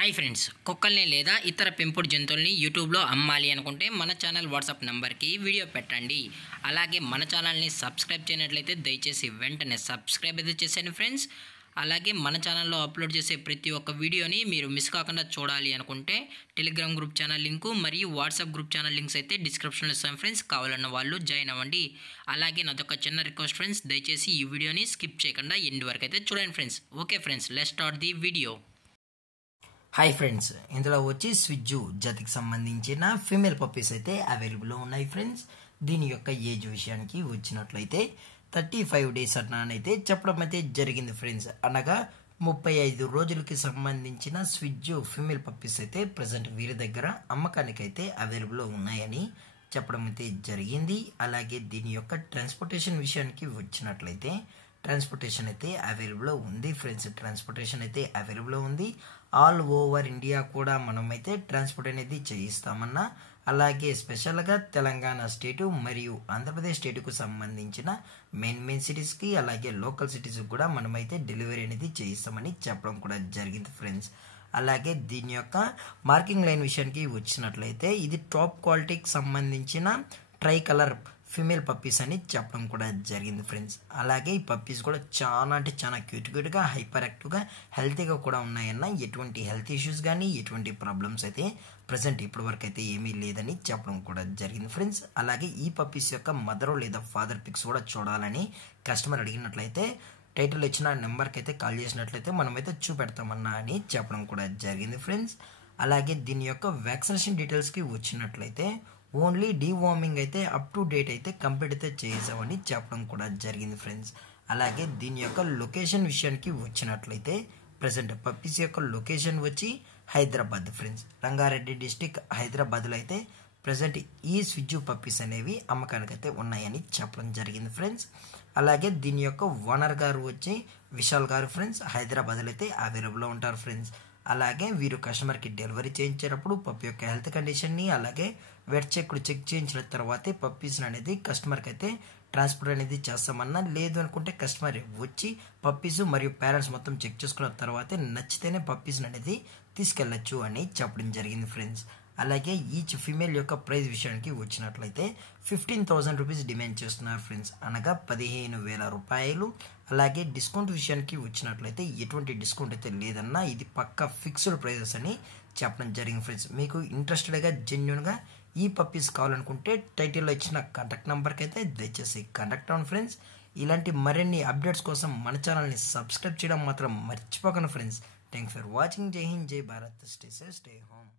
Hi friends, కుక్కల్ని లేదా ఇతర పెంపుడు జంతువుల్ని యూట్యూబ్లో అమ్మాలి అనుకుంటే మన ఛానల్ వాట్సాప్ నెంబర్కి వీడియో పెట్టండి. అలాగే మన ఛానల్ని సబ్స్క్రైబ్ చేయనట్లయితే దయచేసి వెంటనే సబ్స్క్రైబ్ అయితే చేసేయండి ఫ్రెండ్స్. అలాగే మన ఛానల్లో అప్లోడ్ చేసే ప్రతి ఒక్క వీడియోని మీరు మిస్ కాకుండా చూడాలి అనుకుంటే టెలిగ్రామ్ గ్రూప్ ఛానల్ లింకు మరియు వాట్సాప్ గ్రూప్ ఛానల్ లింక్స్ అయితే డిస్క్రిప్షన్లో ఇస్తాను ఫ్రెండ్స్. కావాలన్న వాళ్ళు జాయిన్ అవ్వండి. అలాగే నాదొక చిన్న రిక్వెస్ట్ ఫ్రెండ్స్, దయచేసి ఈ వీడియోని స్కిప్ చేయకుండా ఎండ్ వరకు అయితే చూడండి friends. Okay friends, let's start the video. Hi friends, ఇందులో వచ్చి స్విజ్జు జాతికి సంబంధించిన ఫీమేల్ పప్పీస్ అయితే అవైలబుల్లో ఉన్నాయి ఫ్రెండ్స్. దీని యొక్క ఏజ్ విషయానికి వచ్చినట్లయితే 35 డేస్ అన్నానైతే చెప్పడం అయితే జరిగింది ఫ్రెండ్స్. అనగా 35 రోజులకి సంబంధించిన స్విజ్జు ఫీమేల్ పప్పీస్ అయితే ప్రజెంట్ వీరి దగ్గర అమ్మకానికి అయితే అవైలబుల్లో ఉన్నాయని చెప్పడం అయితే జరిగింది. అలాగే దీని యొక్క ట్రాన్స్పోర్టేషన్ విషయానికి వచ్చినట్లయితే ట్రాన్స్పోర్టేషన్ అయితే అవైలబుల్లో ఉంది ఫ్రెండ్స్. ట్రాన్స్పోర్టేషన్ అయితే అవైలబుల్లో ఉంది. ఆల్ ఓవర్ ఇండియా కూడా మనమైతే ట్రాన్స్పోర్ట్ అనేది చేయిస్తామన్నా, అలాగే స్పెషల్గా తెలంగాణ స్టేటు మరియు ఆంధ్రప్రదేశ్ స్టేటుకు సంబంధించిన మెయిన్ సిటీస్కి అలాగే లోకల్ సిటీస్కి కూడా మనమైతే డెలివరీ అనేది చేయిస్తామని చెప్పడం కూడా జరిగింది ఫ్రెండ్స్. అలాగే దీని యొక్క మార్కింగ్ లైన్ విషయానికి వచ్చినట్లయితే ఇది టాప్ క్వాలిటీకి సంబంధించిన ట్రై కలర్ ఫీమేల్ పప్పీస్ అని చెప్పడం కూడా జరిగింది ఫ్రెండ్స్. అలాగే ఈ పప్పీస్ కూడా చాలా అంటే చాలా క్యూట్గా హైపర్ యాక్టివ్గా హెల్తీగా కూడా ఉన్నాయన్న. ఎటువంటి హెల్త్ ఇష్యూస్ కానీ ఎటువంటి ప్రాబ్లమ్స్ అయితే ప్రజెంట్ ఇప్పటి వరకు అయితే ఏమీ లేదని చెప్పడం కూడా జరిగింది ఫ్రెండ్స్. అలాగే ఈ పప్పీస్ యొక్క మదర్ లేదా ఫాదర్ పిక్స్ కూడా చూడాలని కస్టమర్ అడిగినట్లయితే టైటిల్ ఇచ్చిన నెంబర్కి అయితే కాల్ చేసినట్లయితే మనమైతే చూపెడతామన్నా అని చెప్పడం కూడా జరిగింది ఫ్రెండ్స్. అలాగే దీని యొక్క వ్యాక్సినేషన్ డీటెయిల్స్కి వచ్చినట్లయితే ఓన్లీ డీవార్మింగ్ అయితే అప్ టు డేట్ అయితే కంప్లీట్ అయితే చేసామని చెప్పడం కూడా జరిగింది ఫ్రెండ్స్. అలాగే దీని యొక్క లొకేషన్ విషయానికి వచ్చినట్లయితే ప్రజెంట్ పప్పీస్ యొక్క లొకేషన్ వచ్చి హైదరాబాద్ ఫ్రెండ్స్. రంగారెడ్డి డిస్టిక్ హైదరాబాద్లో అయితే ప్రజెంట్ ఈ స్విజ్జు పప్పీస్ అనేవి అమ్మకానికి అయితే ఉన్నాయని చెప్పడం జరిగింది ఫ్రెండ్స్. అలాగే దీని యొక్క ఓనర్ గారు వచ్చి విశాల్ గారు ఫ్రెండ్స్. హైదరాబాద్లో అయితే అవైలబుల్లో ఉంటారు ఫ్రెండ్స్. అలాగే వీరు కస్టమర్కి డెలివరీ చేయించేటప్పుడు పప్పి యొక్క హెల్త్ కండిషన్ని అలాగే వెట్ చెక్ చేయించిన తర్వాతే పప్పీస్ని అనేది కస్టమర్కి అయితే ట్రాన్స్పోర్ట్ అనేది చేస్తామన్నా, లేదు అనుకుంటే కస్టమర్ వచ్చి పప్పీస్ మరియు పేరెంట్స్ మొత్తం చెక్ చేసుకున్న తర్వాతే నచ్చితేనే పప్పీస్ని అనేది తీసుకెళ్ళచ్చు అని చెప్పడం జరిగింది ఫ్రెండ్స్. అలాగే ఈచ్ ఫీమేల్ యొక్క ప్రైస్ విషయానికి వచ్చినట్లయితే 15,000 రూపీస్ డిమాండ్ చేస్తున్నారు ఫ్రెండ్స్, అనగా 15,000 రూపాయలు. అలాగే డిస్కౌంట్ విషయానికి వచ్చినట్లయితే ఎటువంటి డిస్కౌంట్ అయితే లేదన్నా, ఇది పక్కా ఫిక్స్డ్ ప్రైజెస్ అని చెప్పడం జరిగింది ఫ్రెండ్స్. మీకు ఇంట్రెస్టెడ్గా జెన్యున్గా ఈ పప్పీస్ కావాలనుకుంటే టైటిల్లో ఇచ్చిన కాంటాక్ట్ నెంబర్కి అయితే దయచేసి కాంటాక్ట్ అవ్వండి ఫ్రెండ్స్. ఇలాంటి మరిన్ని అప్డేట్స్ కోసం మన ఛానల్ని సబ్స్క్రైబ్ చేయడం మాత్రం మర్చిపోకండి ఫ్రెండ్స్. Thanks for watching. జై హింద్, జై Bharat, stay safe, stay home.